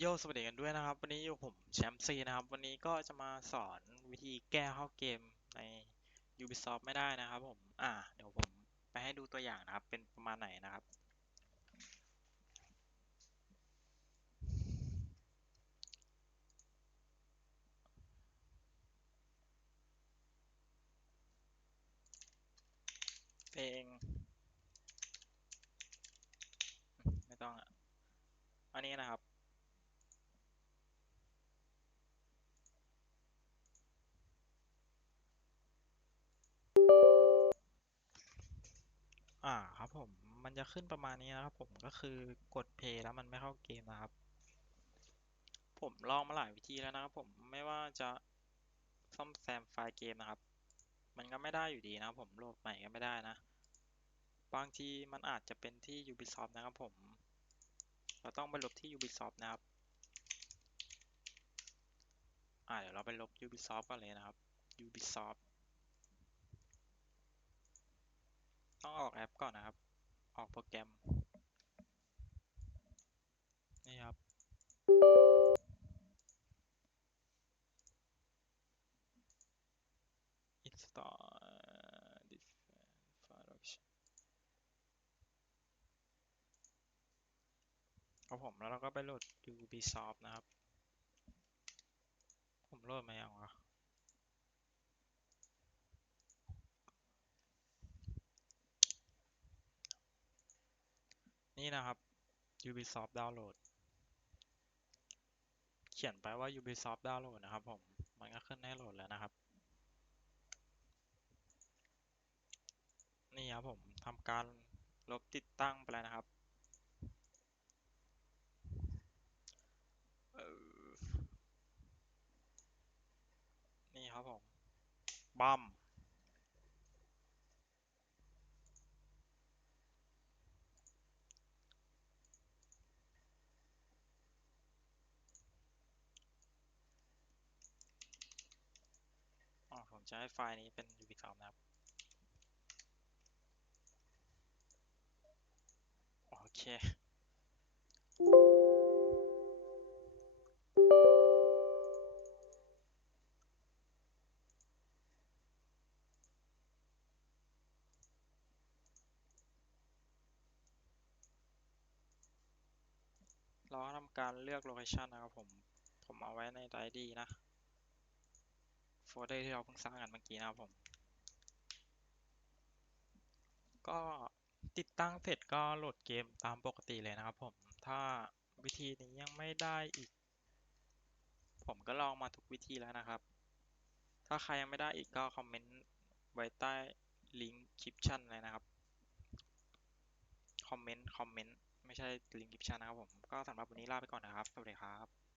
โยสวัสดีกันด้วยนะครับ วันนี้อยู่ผมแชมป์ซีนะครับ วันนี้ก็จะมาสอนวิธีแก้เข้าเกมใน Ubisoft ไม่ได้นะครับผม อ่า เดี๋ยวผมไปให้ดูตัวอย่างนะครับ เป็นประมาณไหนนะครับ เพลง ไม่ต้องอะ อันนี้นะครับ ครับผม มันจะขึ้นประมาณนี้นะครับผมก็คือกดเพย์แล้วมันไม่เข้าเกมนะครับ ผมลองมาหลายวิธีแล้วนะครับผมไม่ว่าจะซ่อมแซมไฟล์เกมนะครับ มันก็ไม่ได้อยู่ดีนะครับผมโหลดใหม่ก็ไม่ได้นะ บางทีมันอาจจะเป็นที่ Ubisoft นะครับผม เราต้องไปลบที่ Ubisoft นะครับอ่าเดี๋ยวเราไปลบ Ubisoft ก่อนเลยนะครับ Ubisoft ต้ ออกแอปก่อนนะครับ ออกโปรแกรม นี่ครับ install different file option ครับผมแล้วเราก็ไปโหลด Ubisoft นะครับ ผมโหลดมายังวะ นี่นะครับ Ubisoft Download เขียนไปว่า Ubisoft Download นะครับผม มันก็ขึ้นให้โหลดแล้วนะครับ นี่ครับผมทำการลบติดตั้งไปแล้วนะครับนี่ครับผมบัม จะให้ไฟล์นี้เป็น Ubisoft นะครับโอเคเราทำการเลือกโลเคชันนะครับผม ผมเอาไว้ในไดร์ดีนะ โฟลเดอร์ที่เราเพิ่งสร้างกันเมื่อกี้นะครับผม ก็ติดตั้งเสร็จก็โหลดเกมตามปกติเลยนะครับผม ถ้าวิธีนี้ยังไม่ได้อีก ผมก็ลองมาทุกวิธีแล้วนะครับ ถ้าใครยังไม่ได้อีกก็คอมเมนต์ไว้ใต้ลิงก์คลิปชั่นเลยนะครับ คอมเมนต์ คอมเมนต์ ไม่ใช่ลิงก์คลิปชั่นนะครับผม ก็สำหรับวันนี้ลาไปก่อนนะครับ สวัสดีครับ